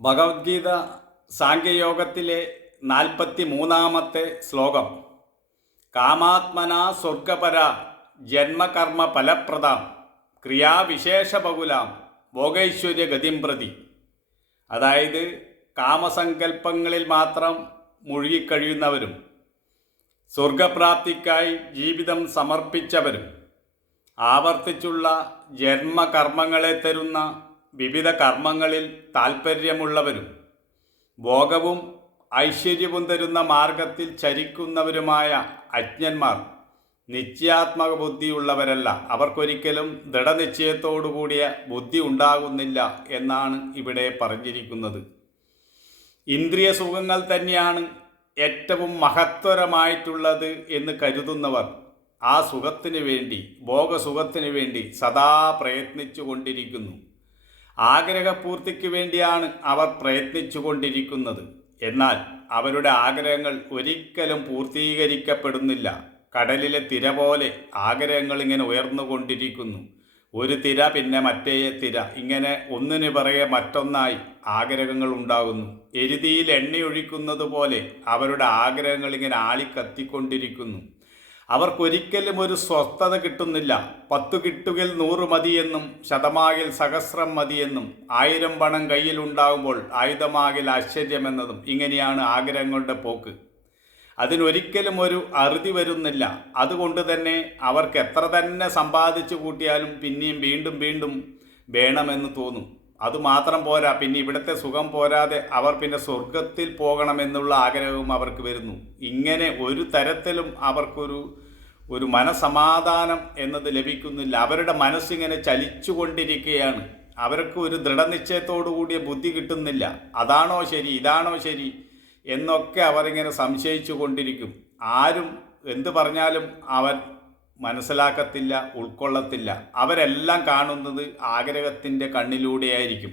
ഭഗവത്ഗീത സാഖ്യയോഗത്തിലെ 43-ാമത്തെ ശ്ലോകം. കാമാത്മന സ്വർഗപര ജന്മകർമ്മ ഫലപ്രദാം ക്രിയാവിശേഷബഹുലാം ഭോഗൈശ്വര്യ ഗതിം പ്രതി. അതായത് കാമസങ്കല്പങ്ങളിൽ മാത്രം മുഴുകിക്കഴിയുന്നവരും സ്വർഗപ്രാപ്തിക്കായി ജീവിതം സമർപ്പിച്ചവരും ആവർത്തിച്ചുള്ള ജന്മകർമ്മങ്ങളെ തരുന്ന വിവിധ കർമ്മങ്ങളിൽ താൽപ്പര്യമുള്ളവരും ഭോഗവും ഐശ്വര്യവും തരുന്ന മാർഗത്തിൽ ചരിക്കുന്നവരുമായ അജ്ഞന്മാർ നിശ്ചയാത്മക ബുദ്ധിയുള്ളവരല്ല. അവർക്കൊരിക്കലും ദൃഢനിശ്ചയത്തോടുകൂടിയ ബുദ്ധി ഉണ്ടാകുന്നില്ല എന്നാണ് ഇവിടെ പറഞ്ഞിരിക്കുന്നത്. ഇന്ദ്രിയ സുഖങ്ങൾ തന്നെയാണ് ഏറ്റവും മഹത്തരമായിട്ടുള്ളത് എന്ന് കരുതുന്നവർ ആ സുഖത്തിന് വേണ്ടി, ഭോഗസുഖത്തിന് വേണ്ടി സദാ പ്രയത്നിച്ചു കൊണ്ടിരിക്കുന്നു. ആഗ്രഹപൂർത്തിക്ക് വേണ്ടിയാണ് അവർ പ്രയത്നിച്ചു കൊണ്ടിരിക്കുന്നത്. എന്നാൽ അവരുടെ ആഗ്രഹങ്ങൾ ഒരിക്കലും പൂർത്തീകരിക്കപ്പെടുന്നില്ല. കടലിലെ തിര പോലെ ആഗ്രഹങ്ങൾ ഇങ്ങനെ ഉയർന്നുകൊണ്ടിരിക്കുന്നു. ഒരു തിര പിന്നെ മറ്റേ തിര, ഇങ്ങനെ ഒന്നിനു പിറകെ മറ്റൊന്നായി ആഗ്രഹങ്ങൾ ഉണ്ടാകുന്നു. എരുതിയിൽ എണ്ണയൊഴിക്കുന്നത് പോലെ അവരുടെ ആഗ്രഹങ്ങൾ ഇങ്ങനെ ആളിക്കത്തിക്കൊണ്ടിരിക്കുന്നു. അവർക്കൊരിക്കലും ഒരു സ്വസ്ഥത കിട്ടുന്നില്ല. 10 കിട്ടുകിൽ 100 മതിയെന്നും ശതമാകിൽ സഹസ്രം മതിയെന്നും 1000 പണം കയ്യിലുണ്ടാകുമ്പോൾ ആയുധമാകിൽ ആശ്ചര്യമെന്നതും ഇങ്ങനെയാണ് ആഗ്രഹങ്ങളുടെ പോക്ക്. അതിനൊരിക്കലും ഒരു അറുതി വരുന്നില്ല. അതുകൊണ്ട് തന്നെ അവർക്ക് എത്ര തന്നെ സമ്പാദിച്ചു കൂട്ടിയാലും പിന്നെയും വീണ്ടും വീണ്ടും വേണമെന്ന് തോന്നും. അതുമാത്രം പോരാ, പിന്നെ ഇവിടുത്തെ സുഖം പോരാതെ അവർ പിന്നെ സ്വർഗത്തിൽ പോകണമെന്നുള്ള ആഗ്രഹവും അവർക്ക് വരുന്നു. ഇങ്ങനെ ഒരു തരത്തിലും അവർക്കൊരു മനസമാധാനം എന്നത് ലഭിക്കുന്നില്ല. അവരുടെ മനസ്സിങ്ങനെ ചലിച്ചുകൊണ്ടിരിക്കുകയാണ്. അവർക്ക് ഒരു ദൃഢനിശ്ചയത്തോടു കൂടിയ ബുദ്ധി കിട്ടുന്നില്ല. അതാണോ ശരി, ഇതാണോ ശരി എന്നൊക്കെ അവരിങ്ങനെ സംശയിച്ചു കൊണ്ടിരിക്കും. ആരും എന്തു പറഞ്ഞാലും അവർ മനസ്സിലാക്കത്തില്ല, ഉൾക്കൊള്ളത്തില്ല. അവരെല്ലാം കാണുന്നത് ആഗ്രഹത്തിൻ്റെ കണ്ണിലൂടെയായിരിക്കും.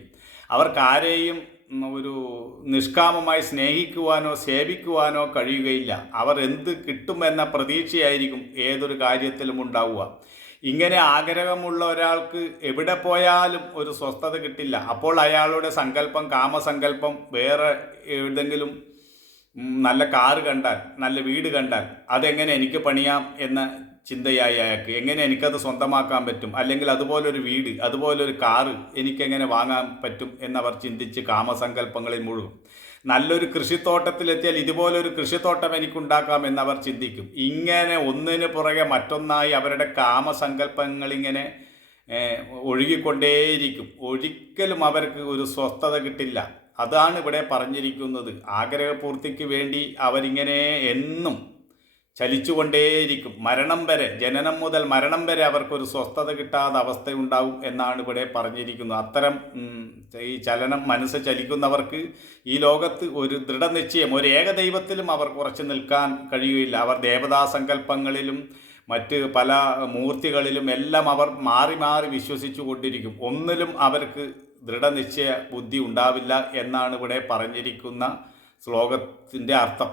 അവർക്കാരെയും ഒരു നിഷ്കാമമായി സ്നേഹിക്കുവാനോ സേവിക്കുവാനോ കഴിയുകയില്ല. അവർ എന്ത് കിട്ടുമെന്ന പ്രതീക്ഷയായിരിക്കും ഏതൊരു കാര്യത്തിലും ഉണ്ടാവുക. ഇങ്ങനെ ആഗ്രഹമുള്ള ഒരാൾക്ക് എവിടെ പോയാലും ഒരു സ്വസ്ഥത കിട്ടില്ല. അപ്പോൾ അയാളുടെ സങ്കല്പം, കാമസങ്കല്പം വേറെ ഏതെങ്കിലും നല്ല കാറ് കണ്ടാൽ, നല്ല വീട് കണ്ടാൽ അതെങ്ങനെ എനിക്ക് പണിയാം എന്ന ചിന്തയായി അയാൾക്ക്. എങ്ങനെ എനിക്കത് സ്വന്തമാക്കാൻ പറ്റും, അല്ലെങ്കിൽ അതുപോലൊരു വീട്, അതുപോലൊരു കാറ് എനിക്കെങ്ങനെ വാങ്ങാൻ പറ്റും എന്നവർ ചിന്തിച്ച് കാമസങ്കല്പങ്ങളിൽ മുഴുകും. നല്ലൊരു കൃഷിത്തോട്ടത്തിലെത്തിയാൽ ഇതുപോലൊരു കൃഷിത്തോട്ടം എനിക്കുണ്ടാക്കാം എന്നവർ ചിന്തിക്കും. ഇങ്ങനെ ഒന്നിന് പുറകെ മറ്റൊന്നായി അവരുടെ കാമസങ്കല്പങ്ങളിങ്ങനെ ഒഴുകിക്കൊണ്ടേയിരിക്കും. ഒരിക്കലും അവർക്ക് ഒരു സ്വസ്ഥത കിട്ടില്ല. അതാണ് ഇവിടെ പറഞ്ഞിരിക്കുന്നത്. ആഗ്രഹപൂർത്തിക്ക് വേണ്ടി അവരിങ്ങനെ എന്നും ചലിച്ചുകൊണ്ടേയിരിക്കും. മരണം വരെ, ജനനം മുതൽ മരണം വരെ അവർക്കൊരു സ്വസ്ഥത കിട്ടാത്ത അവസ്ഥയുണ്ടാവും എന്നാണ് ഇവിടെ പറഞ്ഞിരിക്കുന്നത്. അത്തരം ഈ ചലനം, മനസ്സ് ചലിക്കുന്നവർക്ക് ഈ ലോകത്ത് ഒരു ദൃഢനിശ്ചയം, ഒരു ഏകദൈവത്തിലും അവർ ഉറച്ചു നിൽക്കാൻ കഴിയുകയില്ല. അവർ ദേവതാസങ്കല്പങ്ങളിലും മറ്റ് പല മൂർത്തികളിലും എല്ലാം അവർ മാറി മാറി വിശ്വസിച്ചു കൊണ്ടിരിക്കും. ഒന്നിലും അവർക്ക് ദൃഢനിശ്ചയ ബുദ്ധി ഉണ്ടാവില്ല എന്നാണ് ഇവിടെ പറഞ്ഞിരിക്കുന്ന ശ്ലോകത്തിൻ്റെ അർത്ഥം.